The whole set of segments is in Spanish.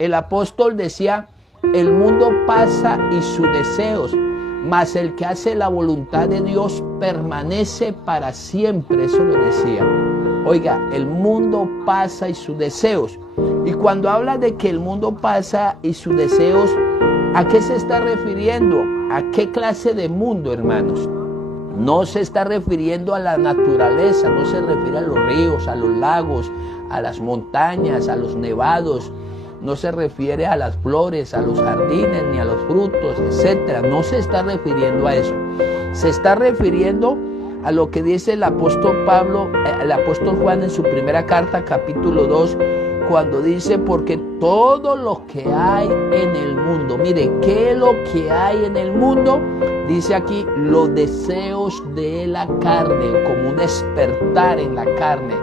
El apóstol decía, el mundo pasa y sus deseos, mas el que hace la voluntad de Dios permanece para siempre. Eso lo decía. Oiga, el mundo pasa y sus deseos. Y cuando habla de que el mundo pasa y sus deseos, ¿a qué se está refiriendo? ¿A qué clase de mundo, hermanos? No se está refiriendo a la naturaleza, no se refiere a los ríos, a los lagos, a las montañas, a los nevados. No se refiere a las flores, a los jardines, ni a los frutos, etc. No se está refiriendo a eso. Se está refiriendo a lo que dice el apóstol Juan en su primera carta, capítulo 2, cuando dice, porque todo lo que hay en el mundo, mire, ¿qué es lo que hay en el mundo? Dice aquí, los deseos de la carne, como un despertar en la carne.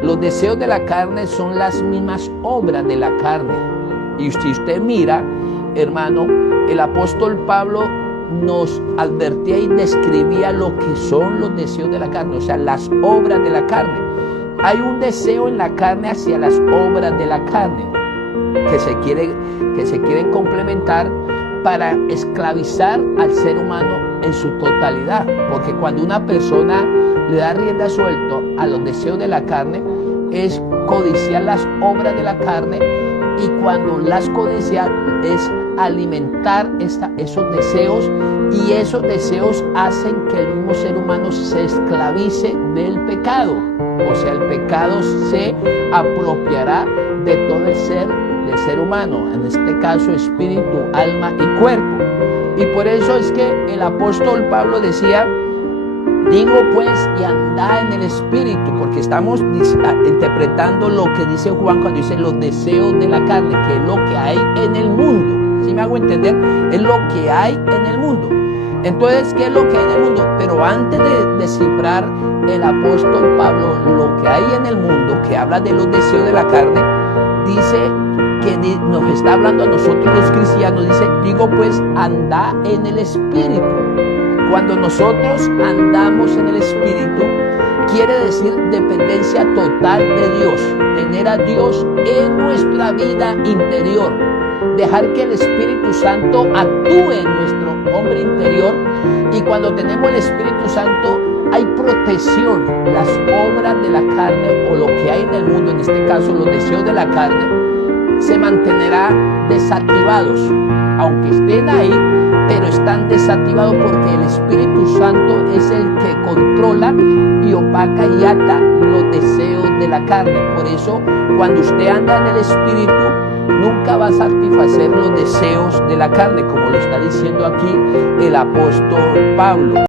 Los deseos de la carne son las mismas obras de la carne. Y si usted mira, hermano, el apóstol Pablo nos advertía y describía lo que son los deseos de la carne, o sea, las obras de la carne. Hay un deseo en la carne hacia las obras de la carne que se quieren complementar para esclavizar al ser humano en su totalidad. Porque cuando una persona le da rienda suelta a los deseos de la carne, es codiciar las obras de la carne, y cuando las codicia es alimentar esos deseos, y esos deseos hacen que el mismo ser humano se esclavice del pecado. O sea, el pecado se apropiará de todo el ser humano, en este caso espíritu, alma y cuerpo. Y por eso es que el apóstol Pablo decía, digo pues, y andad en el espíritu, porque estamos interpretando lo que dice Juan cuando dice los deseos de la carne, que es lo que hay en el mundo. ¿Sí me hago entender? Es lo que hay en el mundo. Entonces, ¿qué es lo que hay en el mundo? Pero antes de descifrar el apóstol Pablo lo que hay en el mundo, que habla de los deseos de la carne, dice que nos está hablando a nosotros los cristianos, dice, digo pues, anda en el espíritu. Cuando nosotros andamos en el espíritu, quiere decir dependencia total de Dios, tener a Dios en nuestra vida interior, dejar que el Espíritu Santo actúe en nuestro hombre interior. Y cuando tenemos el Espíritu Santo, hay protección. Las obras de la carne o lo que hay en el mundo, en este caso los deseos de la carne, se mantendrá desactivados, aunque estén ahí, pero están desactivados porque el Espíritu Santo es el que controla y opaca y ata los deseos de la carne. Por eso, cuando usted anda en el Espíritu, nunca va a satisfacer los deseos de la carne, como lo está diciendo aquí el apóstol Pablo.